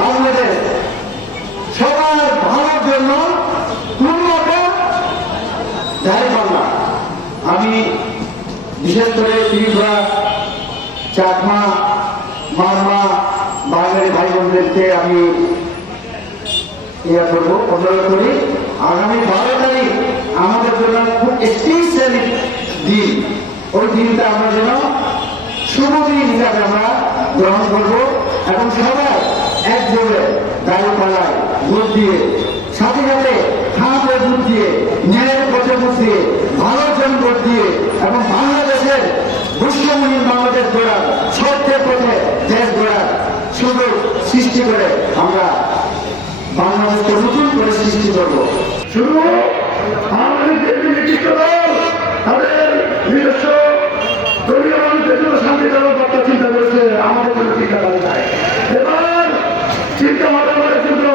বাংলাদেশ সবার ভালোর জন্য দাঁড়িপাল্লা। আমি বিশেষ করে ত্রিপুরা, চাকমা, মারমা, বাঙালি ভাই বোনদেরকে আমি ইয়ে করবো, অনুরোধ করি আগামী 12 তারিখ আমাদের জন্য খুব স্পেশাল দিন। ওই দিনটা আমরা যেন শুভ দিন হিসাবে আমরা গ্রহণ করবো এবং সবাই একযোগে দাঁড়িপাল্লায় ভোট দিয়ে, সাথে সাথে খাওয়া ভোট দিয়ে, ন্যায়ের পথে ভোট দিয়ে, ভালোর জন্য ভোট দিয়ে এবং বাংলাদেশের বৈষম্যহীন বাংলাদেশ গড়ার, সত্যের পথে দেশ গড়ার সুযোগ সৃষ্টি করে আমরা বাংলাদেশকে নতুন করে সৃষ্টি করব। শুধু আমাদের নির্দিষ্ট দল তাদের নিজস্ব দলীয় মানুষের জন্য শান্তিজনক বার্তা চিন্তা করেছে, আমাদের জন্য চিন্তা করা যায়। এবার চিন্তা মানবের জন্য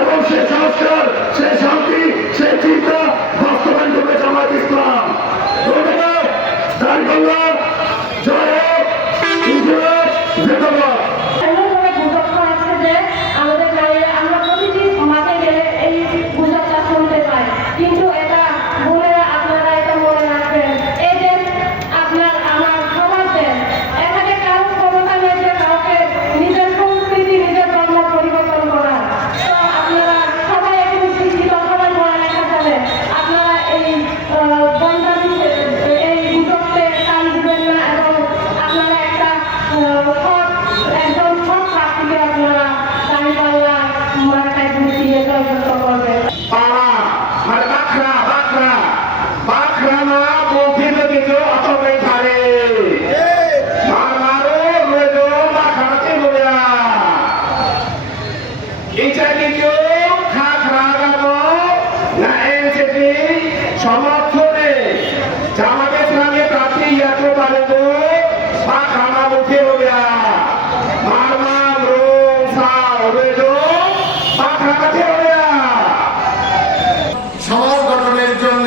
এবং সে সংস্কার, সে শান্তি, সে চিন্তা বাস্তবায়ন করবে জামায়াত ইসলাম। ধন্যবাদ। দাঁড়িপাল্লা জয় হোক, জিন্দাবাদ। কিন্তু এটা বোনেরা আপনারা এটা মনে রাখবেন, এই যে আপনার আমার সবার দেশ, এখানে কারো ক্ষমতা নেই যে কাউকে নিজের সংস্কৃতি, নিজের ধর্ম পরিবর্তন করার। তো আপনারা সবাই এখন শিক্ষিত, সবাই মনে রাখা যাবে, আপনারা এই বন্ধাবি এই গুজবকে কান দিবেন না এবং আপনারা একটা একদম সৎ প্রার্থীকে আপনারা দাঁড়িপাল্লা মার্কায় বুঝিয়ে জয়যুক্ত করবেন। সমর্থনে জামাতে ইসলামী প্রার্থী ইয়াতে পারে তো বা খানা মুখে রোয়া মারমার রোগ সার রোজো বা খানাতে রোয়া। সমাজ গঠনের জন্য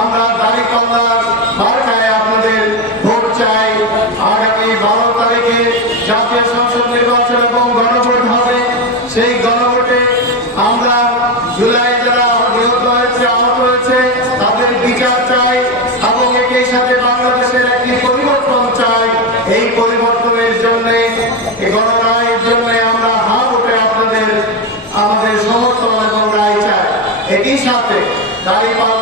আমরা দাঁড়িপাল্লার মার্কায় আপনাদের ভোট চাই। আগামী 12 তারিখে জাতীয় সংসদ নির্বাচন এবং গণভোট হবে। সেই গণভোটে আমরা জুলাই যারা নিহত হয়েছে, আহত হয়েছে, তাদের বিচার চাই এবং একই সাথে বাংলাদেশের একটি পরিবর্তন চাই। এই পরিবর্তনের জন্য, গণরায়ের জন্য আমরা হা ভোটে আপনাদের আমাদের সমর্থন এবং রায় চাই। একই সাথে দাঁড়িপাল্লা